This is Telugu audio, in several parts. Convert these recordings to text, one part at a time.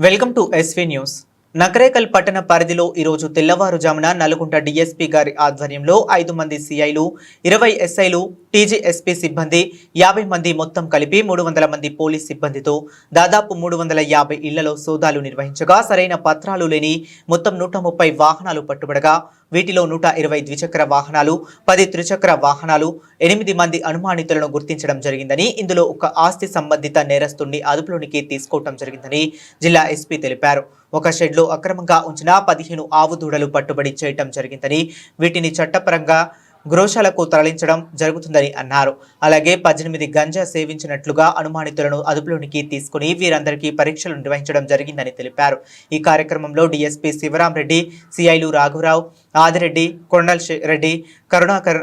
Welcome to SV news Nakrekal పట్టణ పరిధిలో ఈరోజు తెల్లవారుజామున నల్గొండ డీఎస్పీ గారి ఆధ్వర్యంలో ఐదు మంది సిఐలు ఇరవై ఎస్ఐలు టీజీఎస్పీ సిబ్బంది యాభై మంది మొత్తం కలిపి మూడు వందల మంది పోలీస్ సిబ్బందితో దాదాపు మూడు వందల యాభై ఇళ్ళలో సోదాలు నిర్వహించగా సరైన పత్రాలు లేని మొత్తం నూట ముప్పై వాహనాలు పట్టుబడగా వీటిలో నూట ఇరవై ద్విచక్ర వాహనాలు పది త్రిచక్ర వాహనాలు ఎనిమిది మంది అనుమానితులను గుర్తించడం జరిగిందని ఇందులో ఒక ఆస్తి సంబంధిత నేరస్తుడిని అదుపులోనికి తీసుకోవటం జరిగిందని జిల్లా ఎస్పీ తెలిపారు. ఒక షెడ్లో అక్రమంగా ఉంచిన పదిహేను ఆవు దూడలు పట్టుబడి చేయటం జరిగిందని వీటిని చట్టపరంగా గృహశాలకు తరలించడం జరుగుతుందని అన్నారు. అలాగే పద్దెనిమిది గంజా సేవించినట్లుగా అనుమానితులను అదుపులోనికి తీసుకుని వీరందరికీ పరీక్షలు నిర్వహించడం జరిగిందని తెలిపారు. ఈ కార్యక్రమంలో డీఎస్పీ శివరాం రెడ్డి సిఐలు రాఘవరావు ఆదిరెడ్డి కొండల్ రెడ్డి కరుణాకర్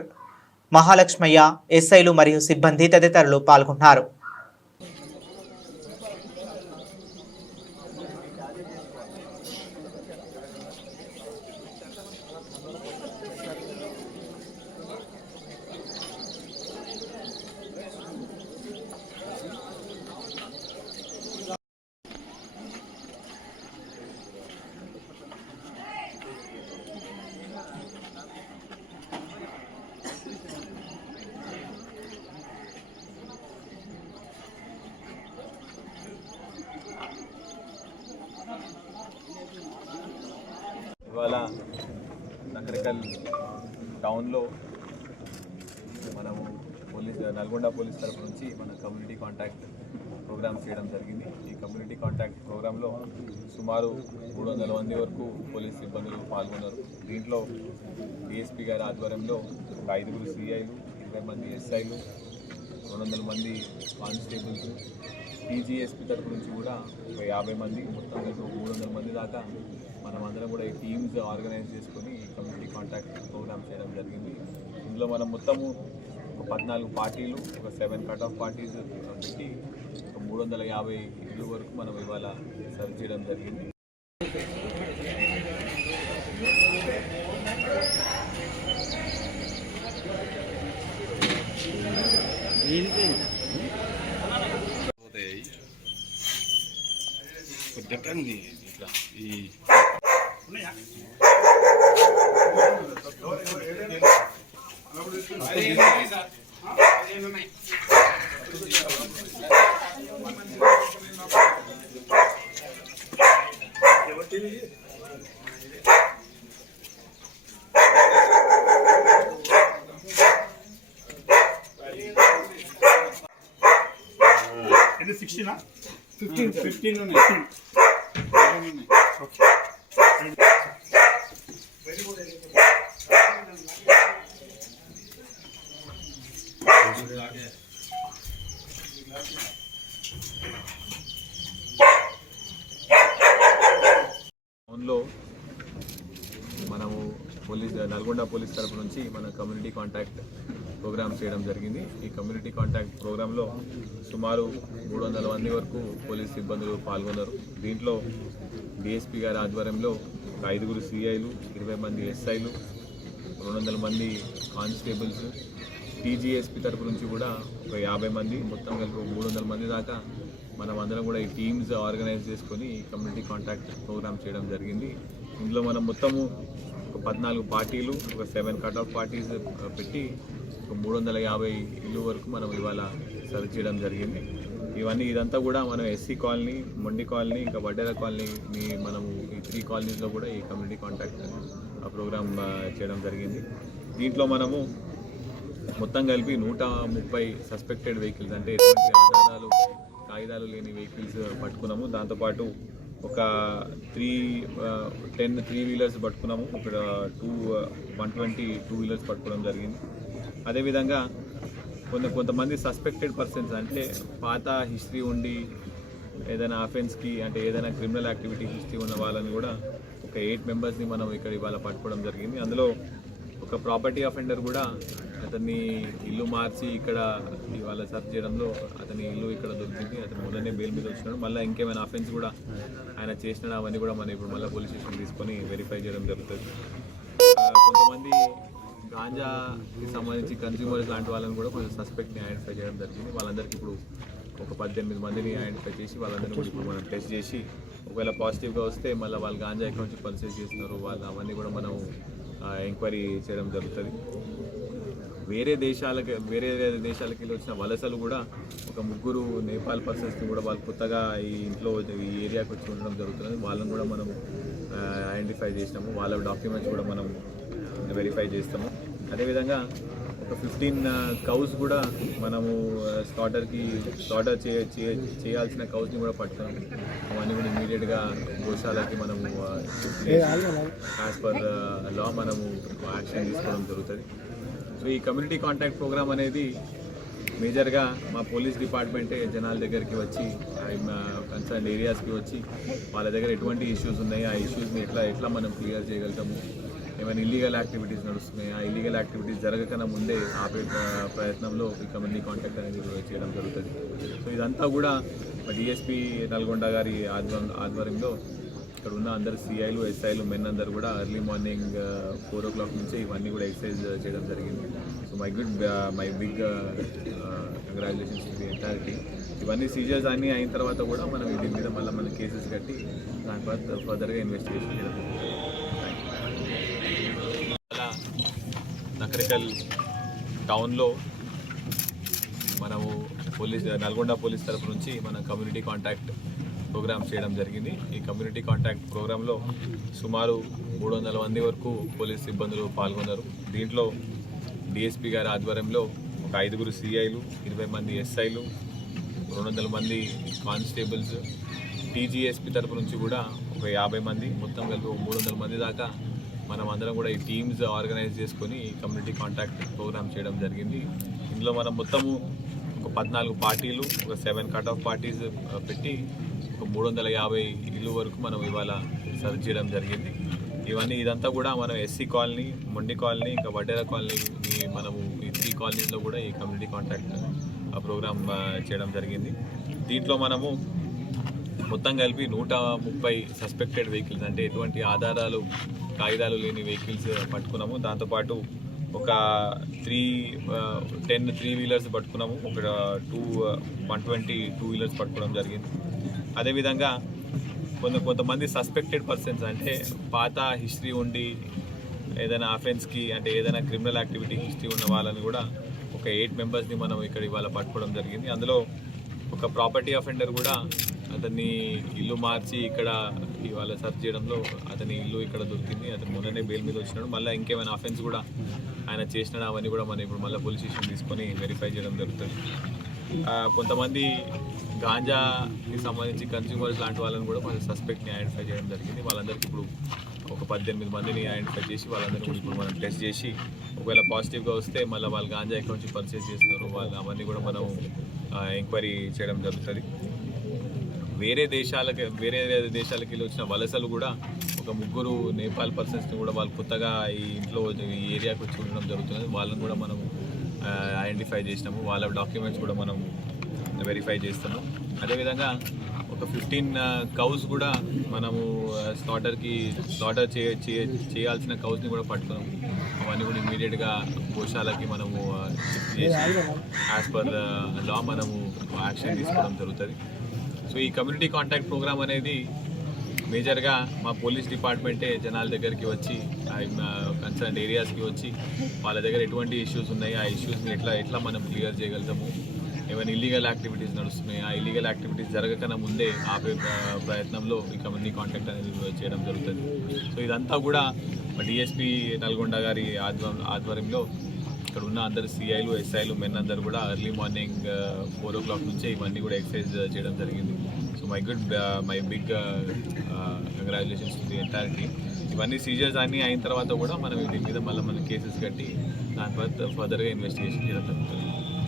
మహాలక్ష్మయ్య ఎస్ఐలు మరియు సిబ్బంది తదితరులు పాల్గొన్నారు. ఇవాళ నకరికల్ టౌన్లో మనము పోలీస్ నల్గొండ పోలీస్ తరఫు నుంచి మన కమ్యూనిటీ కాంటాక్ట్ ప్రోగ్రామ్ చేయడం జరిగింది. ఈ కమ్యూనిటీ కాంటాక్ట్ ప్రోగ్రాంలో సుమారు మూడు వందల మంది వరకు పోలీస్ సిబ్బందులు పాల్గొన్నారు. దీంట్లో డిఎస్పీ గారి ఆధ్వర్యంలో ఒక ఐదుగురు సిఐలు ఇరవై మంది ఎస్ఐలు రెండు వందల మంది కానిస్టేబుల్స్ పీజీఎస్పీ తరపు నుంచి కూడా ఒక యాభై మంది మొత్తం మూడు వందల మంది దాకా మనం అందరం కూడా ఈ టీమ్స్ ఆర్గనైజ్ చేసుకొని ఈ కమ్యూనిటీ కాంటాక్ట్ ప్రోగ్రామ్ చేయడం జరిగింది. ఇందులో మనం మొత్తము ఒక పద్నాలుగు పార్టీలు ఒక సెవెన్ కట్ ఆఫ్ పార్టీస్ పెట్టి ఒక మూడు వందల యాభై ఇళ్ళు వరకు మనం ఇవాళ సర్వ్ చేయడం జరిగింది. ఇట్లా. ఈ ఇది సిక్స్టీనా? ఫిఫ్టీన్. ఫిఫ్టీన్ ఉన్నాయి. ఫోన్లో మనము పోలీస్ నల్గొండ పోలీస్ తరపు నుంచి మన కమ్యూనిటీ కాంటాక్ట్ ప్రోగ్రామ్ చేయడం జరిగింది. ఈ కమ్యూనిటీ కాంటాక్ట్ ప్రోగ్రాంలో సుమారు మూడు వందల మంది వరకు పోలీస్ సిబ్బందులు పాల్గొన్నారు. దీంట్లో డిఎస్పీ గారి ఆధ్వర్యంలో ఒక ఐదుగురు సిఐలు ఇరవై మంది ఎస్ఐలు రెండు వందల మంది కానిస్టేబుల్స్ టీజీఎస్పీ తరపు నుంచి కూడా ఒక యాభై మంది మొత్తం కలిపి ఒక మూడు వందల మంది దాకా మనం అందరం కూడా ఈ టీమ్స్ ఆర్గనైజ్ చేసుకొని కమ్యూనిటీ కాంటాక్ట్ ప్రోగ్రామ్ చేయడం జరిగింది. ఇందులో మనం మొత్తము ఒక పద్నాలుగు పార్టీలు ఒక సెవెన్ కట్ ఆఫ్ పార్టీస్ పెట్టి ఒక మూడు వందల యాభై ఇల్లు వరకు మనం ఇవాళ సర్వ్ చేయడం జరిగింది. ఇవన్నీ ఇదంతా కూడా మనం ఎస్సీ కాలనీ మొండి కాలనీ ఇంకా వడ్డేర కాలనీ మనము ఈ త్రీ కాలనీస్లో కూడా ఈ కమ్యూనిటీ కాంటాక్ట్ ఆ ప్రోగ్రామ్ చేయడం జరిగింది. దీంట్లో మనము మొత్తం కలిపి నూట ముప్పై సస్పెక్టెడ్ వెహికల్స్ అంటే ఎటువంటి ఆధారాలు కాగితాలు లేని వెహికల్స్ పట్టుకున్నాము. దాంతోపాటు ఒక త్రీ టెన్ త్రీ వీలర్స్ పట్టుకున్నాము. ఒక two one twenty two wheelers పట్టుకోవడం జరిగింది. అదేవిధంగా కొంత కొంతమంది సస్పెక్టెడ్ పర్సన్స్ అంటే పాత హిస్టరీ ఉండి ఏదైనా అఫెన్స్కి అంటే ఏదైనా క్రిమినల్ యాక్టివిటీ హిస్టరీ ఉన్న వాళ్ళని కూడా ఒక ఎయిట్ మెంబర్స్ని మనం ఇక్కడ ఇవాళ పట్టుకోవడం జరిగింది. అందులో ఒక ప్రాపర్టీ అఫెండర్ కూడా అతన్ని ఇల్లు మార్చి ఇక్కడ ఇవాళ సర్చ్ చేయడంలో అతని ఇల్లు ఇక్కడ దొరికింది. అతను మొదలనే బెయిల్ మీద వచ్చినాడు. మళ్ళీ ఇంకేమైనా అఫెన్స్ కూడా ఆయన చేసిన అవన్నీ కూడా మనం ఇప్పుడు మళ్ళీ పోలీస్ స్టేషన్ తీసుకొని వెరిఫై చేయడం జరుగుతుంది. కొంతమంది గాంజాకి సంబంధించి కన్స్యూమర్స్ లాంటి వాళ్ళని కూడా కొంచెం సస్పెక్ట్ని ఐడెంటిఫై చేయడం జరిగింది. వాళ్ళందరికీ ఇప్పుడు ఒక పద్దెనిమిది మందిని ఐడెంటిఫై చేసి వాళ్ళందరినీ కూడా ఇప్పుడు మనం టెస్ట్ చేసి ఒకవేళ పాజిటివ్గా వస్తే మళ్ళీ వాళ్ళు గాంజా ఎక్కడి నుంచి పర్చేస్ చేస్తున్నారు. వాళ్ళు అవన్నీ కూడా మనం ఎంక్వైరీ చేయడం జరుగుతుంది. వేరే దేశాలకి వేరే వేరే దేశాలకి వెళ్ళి వచ్చిన వలసలు కూడా ఒక ముగ్గురు నేపాల్ పర్సన్స్ని కూడా వాళ్ళు కొత్తగా ఈ ఇంట్లో ఈ ఏరియాకి వచ్చి ఉండడం జరుగుతుంది వాళ్ళని కూడా మనం ఐడెంటిఫై చేసినాము. వాళ్ళ డాక్యుమెంట్స్ కూడా మనం వెరిఫై చేస్తాము. అదేవిధంగా ఒక ఫిఫ్టీన్ కౌస్ కూడా మనము స్లాటర్కి స్లాటర్ చే చేయాల్సిన కౌస్ని కూడా పట్టుకున్నాము అవన్నీ కూడా ఇమీడియట్గా గోశాలకి మనము యాజ్ పర్ లా మనము యాక్షన్ తీసుకోవడం జరుగుతుంది. సో ఈ కమ్యూనిటీ కాంటాక్ట్ ప్రోగ్రామ్ అనేది మేజర్గా మా పోలీస్ డిపార్ట్మెంటే జనాల దగ్గరికి వచ్చి కన్సర్న్ ఏరియాస్కి వచ్చి వాళ్ళ దగ్గర ఎటువంటి ఇష్యూస్ ఉన్నాయి ఆ ఇష్యూస్ని ఎట్లా ఎట్లా మనం క్లియర్ చేయగలుగుతాము? ఏమైనా ఇల్లీగల్ యాక్టివిటీస్ నడుస్తున్నాయి? ఆ ఇల్లీగల్ యాక్టివిటీస్ జరగకన్నా ముందే ఆపే ప్రయత్నంలో ఈ కమ్యూనిటీ కాంటాక్ట్ అనేది చేయడం జరుగుతుంది. సో ఇదంతా కూడా డిఎస్పీ నల్గొండ గారి ఆధ్వర్యం ఆధ్వర్యంలో ఇక్కడ ఉన్న అందరు సిఐలు ఎస్ఐలు మెన్ అందరు కూడా early morning four o'clock నుంచి ఇవన్నీ కూడా ఎక్సర్సైజ్ చేయడం జరిగింది. So my good my big congratulations to the entire ఇవన్నీ సీజర్స్ అన్నీ అయిన తర్వాత కూడా మనం దీని మీద మళ్ళీ మన కేసెస్ కట్టి దాని తర్వాత ఫర్దర్గా ఇన్వెస్టిగేషన్ చేయడం ఎలక్ట్రికల్ టౌన్లో మనము పోలీస్ నల్గొండ పోలీస్ తరపు నుంచి మన కమ్యూనిటీ కాంటాక్ట్ ప్రోగ్రామ్ చేయడం జరిగింది. ఈ కమ్యూనిటీ కాంటాక్ట్ ప్రోగ్రాంలో సుమారు మూడు వందల మంది వరకు పోలీస్ సిబ్బందులు పాల్గొన్నారు. దీంట్లో డిఎస్పీ గారి ఆధ్వర్యంలో ఒక ఐదుగురు సిఐలు ఇరవై మంది ఎస్ఐలు రెండు వందల మంది కానిస్టేబుల్స్ టీజీఎస్పీ తరపు నుంచి కూడా ఒక యాభై మంది మొత్తం కలిపి మూడు వందల మంది దాకా మనం అందరం కూడా ఈ టీమ్స్ ఆర్గనైజ్ చేసుకొని ఈ కమ్యూనిటీ కాంటాక్ట్ ప్రోగ్రామ్ చేయడం జరిగింది. ఇందులో మనం మొత్తము ఒక పద్నాలుగు పార్టీలు ఒక సెవెన్ కట్ ఆఫ్ పార్టీస్ పెట్టి ఒక మూడు వందల యాభై ఇల్లు వరకు మనం ఇవాళ సర్చ్ చేయడం జరిగింది. ఇవన్నీ ఇదంతా కూడా మనం ఎస్సీ కాలనీ మొండి కాలనీ ఇంకా వడ్డేర కాలనీ మనము ఈ త్రీ కాలనీలో కూడా ఈ కమ్యూనిటీ కాంటాక్ట్ ఆ ప్రోగ్రామ్ చేయడం జరిగింది. దీంట్లో మనము మొత్తం కలిపి నూట ముప్పై సస్పెక్టెడ్ వెహికల్స్ అంటే ఎటువంటి ఆధారాలు కాగితాలు లేని వెహికల్స్ పట్టుకున్నాము. దాంతోపాటు ఒక త్రీ టెన్ త్రీ వీలర్స్ పట్టుకున్నాము. ఒక two one twenty two wheelers పట్టుకోవడం జరిగింది. అదేవిధంగా కొంత కొంతమంది సస్పెక్టెడ్ పర్సన్స్ అంటే పాత హిస్టరీ ఉండి ఏదైనా అఫెన్స్కి అంటే ఏదైనా క్రిమినల్ యాక్టివిటీ హిస్టరీ ఉన్న వాళ్ళని కూడా ఒక ఎయిట్ మెంబర్స్ని మనం ఇక్కడ ఇవాళ పట్టుకోవడం జరిగింది. అందులో ఒక ప్రాపర్టీ అఫెండర్ కూడా అతన్ని ఇల్లు మార్చి ఇక్కడ ఇవాళ సర్చ్ చేయడంలో అతని ఇల్లు ఇక్కడ దొరికింది. అతను మొన్ననే బెయిల్ మీద వచ్చినాడు. మళ్ళీ ఇంకేమైనా అఫెన్స్ కూడా ఆయన చేసినాడు అవన్నీ కూడా మనం ఇప్పుడు మళ్ళీ పోలీస్ స్టేషన్ తీసుకొని వెరిఫై చేయడం జరుగుతుంది. కొంతమంది గాంజాకి సంబంధించి కన్స్యూమర్స్ లాంటి వాళ్ళని కూడా కొంచెం సస్పెక్ట్ని ఐడెంటిఫై చేయడం జరిగింది. వాళ్ళందరికీ ఇప్పుడు ఒక పద్దెనిమిది మందిని ఐడెంటిఫై చేసి వాళ్ళందరినీ కూడా ఇప్పుడు మనం టెస్ట్ చేసి ఒకవేళ పాజిటివ్గా వస్తే మళ్ళీ వాళ్ళు గాంజా ఎక్కడి నుంచి పర్చేస్ చేస్తున్నారు వాళ్ళు అవన్నీ కూడా మనం ఎంక్వైరీ చేయడం జరుగుతుంది. వేరే దేశాలకి వేరే వేరే దేశాలకి వెళ్ళి వచ్చిన వలసలు కూడా ఒక ముగ్గురు నేపాల్ పర్సన్స్ని కూడా వాళ్ళు కొత్తగా ఈ ఇంట్లో ఈ ఏరియాకి వచ్చి ఉండడం జరుగుతుంది వాళ్ళని కూడా మనం ఐడెంటిఫై చేసినాము. వాళ్ళ డాక్యుమెంట్స్ కూడా మనం వెరిఫై చేస్తున్నాం. అదేవిధంగా ఒక ఫిఫ్టీన్ కౌస్ కూడా మనము స్లాటర్కి స్లాటర్ చే చేయాల్సిన కౌస్ని కూడా పట్టుకున్నాము అవన్నీ కూడా ఇమీడియట్గా గోశాలకి మనము చేసి యాజ్ పర్ లా మనము యాక్షన్ తీసుకోవడం జరుగుతుంది. సో ఈ కమ్యూనిటీ కాంటాక్ట్ ప్రోగ్రామ్ అనేది మేజర్గా మా పోలీస్ డిపార్ట్మెంటే జనాల దగ్గరికి వచ్చి కన్సర్న్ ఏరియాస్కి వచ్చి వాళ్ళ దగ్గర ఎటువంటి ఇష్యూస్ ఉన్నాయి ఆ ఇష్యూస్ని ఎట్లా ఎట్లా మనం క్లియర్ చేయగలుగుతాము? ఏమైనా ఇల్లీగల్ యాక్టివిటీస్ నడుస్తున్నాయి. ఆ ఇల్లీగల్ యాక్టివిటీస్ జరగకన్నా ముందే ఆపే ప్రయత్నంలో ఈ కమ్యూనిటీ కాంటాక్ట్ అనేది చేయడం జరుగుతుంది. సో ఇదంతా కూడా డిఎస్పీ నల్గొండ గారి ఆధ్వర్యంలో ఇక్కడ ఉన్న అందరు సిఐలు ఎస్ఐలు మెన్ అందరు కూడా early morning four o'clock నుంచే ఇవన్నీ కూడా ఎక్సర్సైజ్ చేయడం జరిగింది. So my good my big congratulations to the entire team ఇవన్నీ సీజర్స్ అన్నీ అయిన తర్వాత కూడా మనం దీని మీద మళ్ళీ మన కేసెస్ కట్టి దాని తర్వాత ఫర్దర్గా ఇన్వెస్టిగేషన్ చేయడం జరుగుతుంది.